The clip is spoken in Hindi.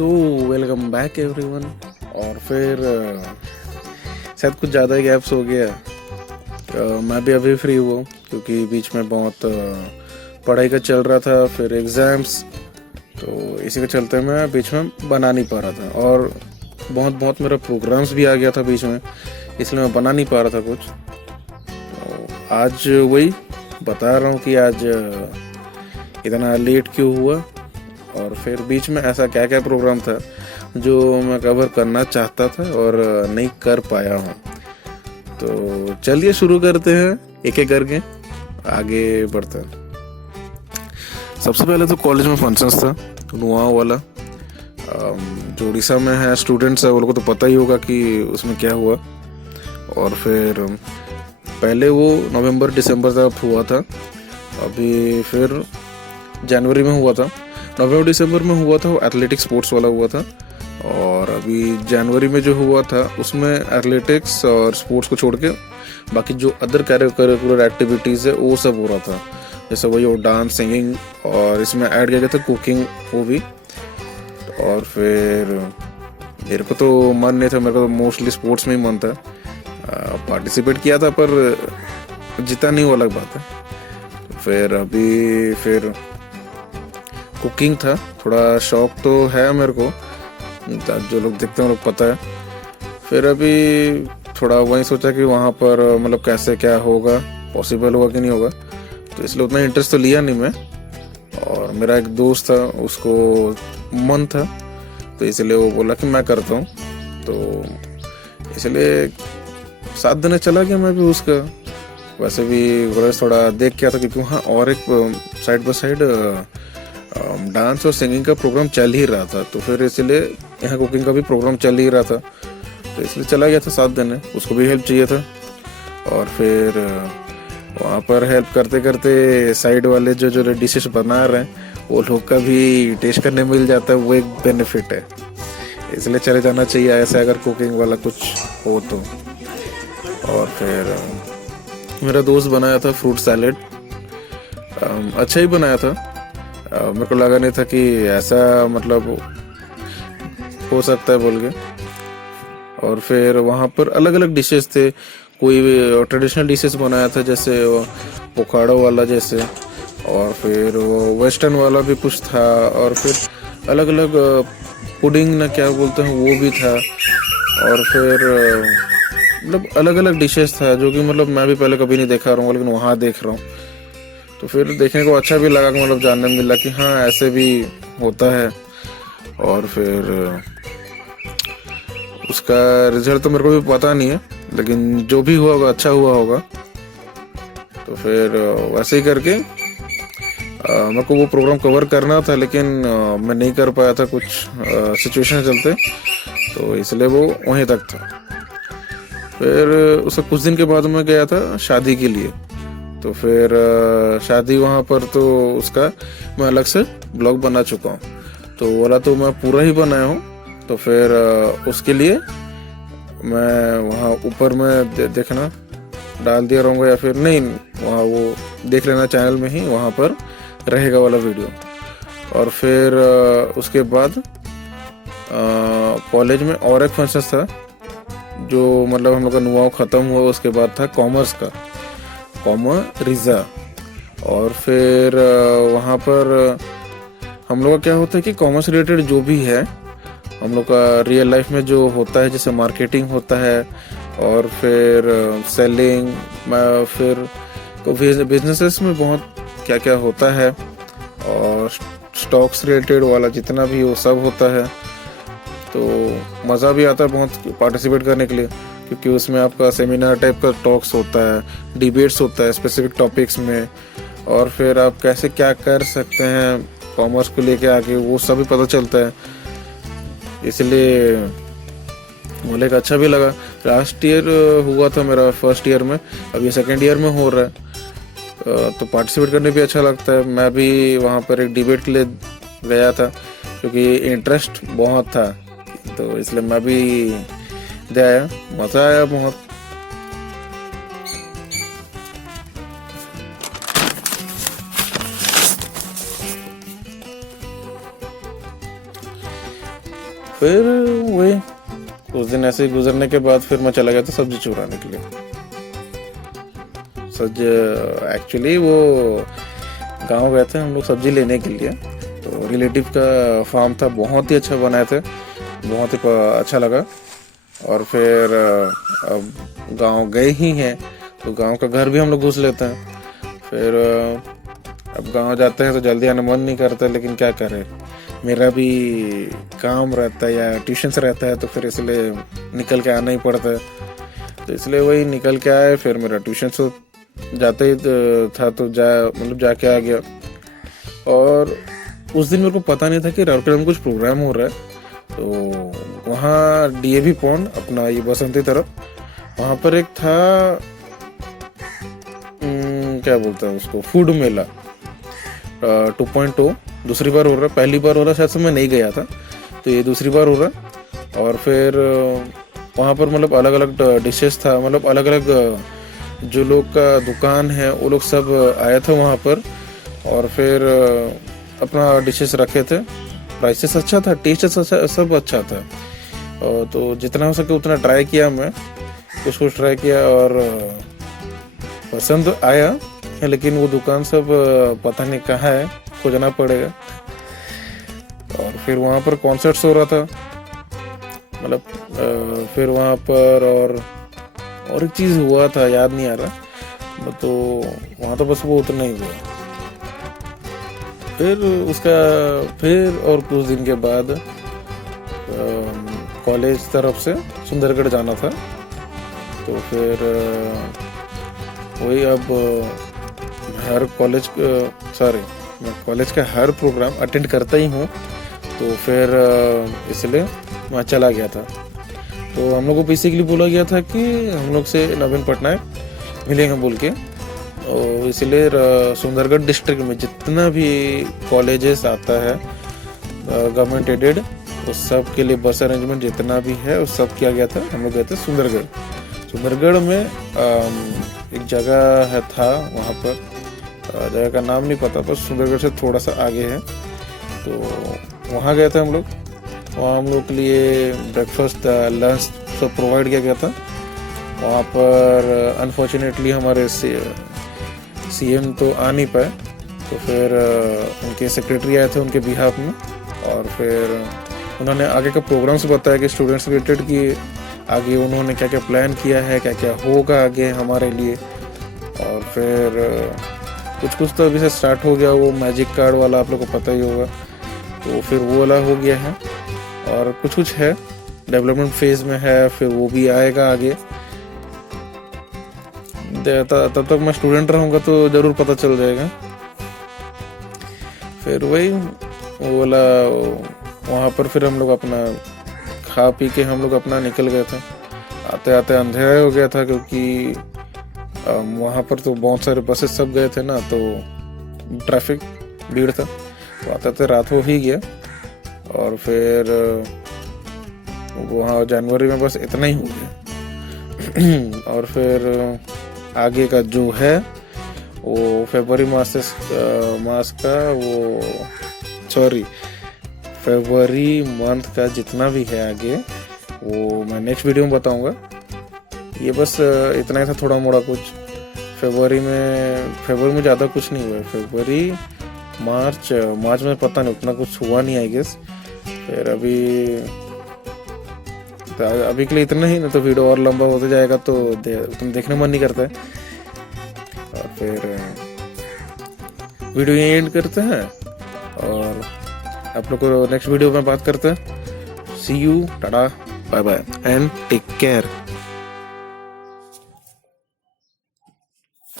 So welcome back everyone. और फिर शायद कुछ ज़्यादा ही गैप्स हो गया। मैं भी अभी फ्री हुआ क्योंकि बीच में बहुत पढ़ाई का चल रहा था, फिर एग्ज़ाम्स, तो इसी के चलते मैं बीच में बना नहीं पा रहा था। और बहुत मेरा प्रोग्राम्स भी आ गया था बीच में, इसलिए मैं बना नहीं पा रहा था कुछ। तो आज वही बता रहा हूँ कि आज इतना लेट क्यों हुआ, और फिर बीच में ऐसा क्या क्या प्रोग्राम था जो मैं कवर करना चाहता था और नहीं कर पाया हूँ। तो चलिए शुरू करते हैं, एक एक करके आगे बढ़ते हैं। सबसे पहले तो कॉलेज में फंक्शंस था, नुआओ वाला। जो उड़ीसा में है स्टूडेंट्स है, वो लोगों को तो पता ही होगा कि उसमें क्या हुआ। और फिर पहले वो नवंबर दिसंबर तक हुआ था, अभी फिर जनवरी में हुआ था। नवंबर दिसंबर में हुआ था वो एथलेटिक्स स्पोर्ट्स वाला हुआ था, और अभी जनवरी में जो हुआ था उसमें एथलेटिक्स और स्पोर्ट्स को छोड़ के बाकी जो अदर करिकुलर एक्टिविटीज़ है वो सब हो रहा था। जैसे वही वो डांस, सिंगिंग, और इसमें ऐड किया गया था कुकिंग, वो भी। और फिर मेरे को तो मन नहीं था, मेरे को तो मोस्टली स्पोर्ट्स में ही मन था। पार्टिसिपेट किया था पर जीता नहीं, वो अलग बात है। फिर अभी फिर कुकिंग था, थोड़ा शौक तो है मेरे को, जो लोग देखते हैं लोग पता है। फिर अभी थोड़ा वही सोचा कि वहाँ पर मतलब कैसे क्या होगा, पॉसिबल होगा कि नहीं होगा, तो इसलिए उतना इंटरेस्ट तो लिया नहीं मैं। और मेरा एक दोस्त था, उसको मन था, तो इसलिए वो बोला कि मैं करता हूँ, तो इसलिए 7 दिन चला गया मैं भी उसका। वैसे भी थोड़ा देख के आता क्योंकि हाँ, और एक साइड बाय साइड डांस और सिंगिंग का प्रोग्राम चल ही रहा था, तो फिर इसलिए यहाँ कुकिंग का भी प्रोग्राम चल ही रहा था, तो इसलिए चला गया था 7 दिन। उसको भी हेल्प चाहिए था, और फिर वहाँ पर हेल्प करते करते साइड वाले जो डिशेस बना रहे हैं वो लोग का भी टेस्ट करने मिल जाता है, वो एक बेनिफिट है। इसलिए चले जाना चाहिए ऐसे अगर कुकिंग वाला कुछ हो तो। और फिर मेरा दोस्त बनाया था फ्रूट सैलेड, अच्छा ही बनाया था। मेरे को लगा नहीं था कि ऐसा मतलब हो सकता है बोल के। और फिर वहाँ पर अलग अलग डिशेस थे, कोई ट्रेडिशनल डिशेस बनाया था जैसे पोकाड़ो वाला जैसे, और फिर वो वेस्टर्न वाला भी कुछ था, और फिर अलग अलग पुडिंग ना क्या बोलते हैं वो भी था। और फिर मतलब अलग अलग डिशेस था जो कि मतलब मैं भी पहले कभी नहीं देखा रहा हूँ, लेकिन वहाँ देख रहा हूँ, तो फिर देखने को अच्छा भी लगा कि मतलब जानने मिला कि हाँ ऐसे भी होता है। और फिर उसका रिजल्ट तो मेरे को भी पता नहीं है, लेकिन जो भी हुआ होगा अच्छा हुआ होगा। तो फिर वैसे ही करके मेरे को वो प्रोग्राम कवर करना था, लेकिन मैं नहीं कर पाया था कुछ सिचुएशन चलते, तो इसलिए वो वहीं तक था। फिर उसके कुछ दिन के बाद मैं गया था शादी के लिए, तो फिर शादी वहाँ पर तो उसका मैं अलग से ब्लॉग बना चुका हूँ, तो वाला तो मैं पूरा ही बनाया हूँ। तो फिर उसके लिए मैं वहाँ ऊपर में देखना डाल दिया रहूँगा, या फिर नहीं वहाँ वो देख लेना चैनल में ही, वहाँ पर रहेगा वाला वीडियो। और फिर उसके बाद कॉलेज में और एक फंक्शन था जो मतलब हम लोग का नुआओ ख़त्म हुआ, उसके बाद था कॉमर्स का, कॉमरिज़ा। और फिर वहाँ पर हम लोग का क्या होता है कि कॉमर्स रिलेटेड जो भी है हम लोग का रियल लाइफ में जो होता है, जैसे मार्केटिंग होता है, और फिर सेलिंग, फिर बिजनेसेस में बहुत क्या क्या होता है, और स्टॉक्स रिलेटेड वाला जितना भी वो सब होता है। तो मज़ा भी आता है बहुत पार्टिसिपेट करने के लिए, क्योंकि उसमें आपका सेमिनार टाइप का टॉक्स होता है, डिबेट्स होता है स्पेसिफिक टॉपिक्स में, और फिर आप कैसे क्या कर सकते हैं कॉमर्स को लेके आगे, वो सब भी पता चलता है। इसलिए मुझे अच्छा भी लगा। लास्ट ईयर हुआ था मेरा फर्स्ट ईयर में, अभी सेकेंड ईयर में हो रहा है, तो पार्टिसिपेट करने भी अच्छा लगता है। मैं भी वहाँ पर एक डिबेट के लिए गया था क्योंकि इंटरेस्ट बहुत था, तो इसलिए मैं भी दे आया, मज़ा आया बहुत। फिर वही कुछ दिन ऐसे ही गुजरने के बाद फिर मैं चला गया था सब्जी चुराने के लिए। एक्चुअली वो गांव गए थे हम लोग सब्जी लेने के लिए, तो रिलेटिव का फार्म था, बहुत ही अच्छा बनाए थे, बहुत ही अच्छा लगा। और फिर अब गांव गए ही हैं तो गांव का घर भी हम लोग घुस लेते हैं। फिर अब गांव जाते हैं तो जल्दी आने मन नहीं करता, लेकिन क्या करें, मेरा भी काम रहता है या ट्यूशन्स रहता है, तो फिर इसलिए निकल के आना ही पड़ता है। तो इसलिए वही निकल के आए। फिर मेरा ट्यूशन जाते ही था तो जाके आ गया। और उस दिन मेरे को पता नहीं था कि राउरकेला में कुछ प्रोग्राम हो रहा है। तो वहाँ डीएवी पॉन्ड अपना ये बसंती तरफ, वहाँ पर एक था क्या बोलते हैं उसको, फूड मेला 2.0 दूसरी बार हो रहा है। पहली बार हो रहा शायद से मैं नहीं गया था, तो ये दूसरी बार हो रहा है। और फिर वहाँ पर मतलब अलग अलग डिशेस था, मतलब अलग अलग जो लोग का दुकान है वो लोग सब आए थे वहाँ पर। और फिर अपना डिशेस रखे थे, प्राइसेस अच्छा था, टेस्ट सब अच्छा था। तो जितना हो सके उतना ट्राई किया, मैं कुछ ट्राई किया और पसंद आया। लेकिन वो दुकान सब पता नहीं कहाँ है, खोजना पड़ेगा। और फिर वहाँ पर कॉन्सर्ट्स हो रहा था, मतलब फिर वहाँ पर और एक चीज़ हुआ था, याद नहीं आ रहा, तो वहाँ तो बस वो उतना ही हुआ। फिर और कुछ दिन के बाद कॉलेज तरफ से सुंदरगढ़ जाना था। तो फिर वही अब हर मैं कॉलेज का हर प्रोग्राम अटेंड करता ही हूँ, तो फिर इसलिए मैं चला गया था। तो हम लोग को बेसिकली बोला गया था कि हम लोग से नवीन पटनायक मिलेंगे बोल के। और इसलिए सुंदरगढ़ डिस्ट्रिक्ट में जितना भी कॉलेजेस आता है गवर्नमेंट एडेड, उस सब के लिए बस अरेंजमेंट जितना भी है उस सब किया गया था। हम लोग गए थे सुंदरगढ़ में एक जगह था, वहाँ पर जगह का नाम नहीं पता, पर सुंदरगढ़ से थोड़ा सा आगे है। तो वहाँ गए थे हम लोग। वहाँ हम लोग के लिए ब्रेकफास्ट लंच सब प्रोवाइड किया गया था। वहाँ पर अनफॉर्चुनेटली हमारे सीएम तो आ नहीं पाए, तो फिर उनके सेक्रेटरी आए थे उनके बिहाफ में। और फिर उन्होंने आगे का प्रोग्राम्स बताया कि स्टूडेंट्स रिलेटेड कि आगे उन्होंने क्या क्या प्लान किया है, क्या क्या होगा आगे हमारे लिए। और फिर कुछ तो अभी से स्टार्ट हो गया, वो मैजिक कार्ड वाला आप लोग को पता ही होगा, तो फिर वो वाला हो गया है। और कुछ है डेवलपमेंट फेज में है, फिर वो भी आएगा आगे। तब तक मैं स्टूडेंट रहूँगा तो ज़रूर पता चल जाएगा। फिर वही वो वाला वहाँ पर फिर हम लोग अपना खा पी के हम लोग अपना निकल गए थे। आते आते अंधेरा हो गया था, क्योंकि वहाँ पर तो बहुत सारे बसेस सब गए थे ना, तो ट्रैफिक भीड़ था। तो आते आते रात हो ही गया। और फिर वहाँ जनवरी में बस इतना ही हो गया। और फिर आगे का जो है वो फरवरी फरवरी मंथ का जितना भी है आगे, वो मैं नेक्स्ट वीडियो में बताऊंगा। ये बस इतना ही था, थोड़ा मोड़ा कुछ। फरवरी में ज़्यादा कुछ नहीं हुआ। फरवरी मार्च में पता नहीं, उतना कुछ हुआ नहीं आई गेस। फिर अभी के लिए इतना ही, ना तो वीडियो और लंबा होते जाएगा तो तुम देखने मन नहीं करता है। और फिर वीडियो यहीं एंड करते हैं और आप लोग को नेक्स्ट वीडियो में बात करते हैं। See you, tata, bye bye and take care.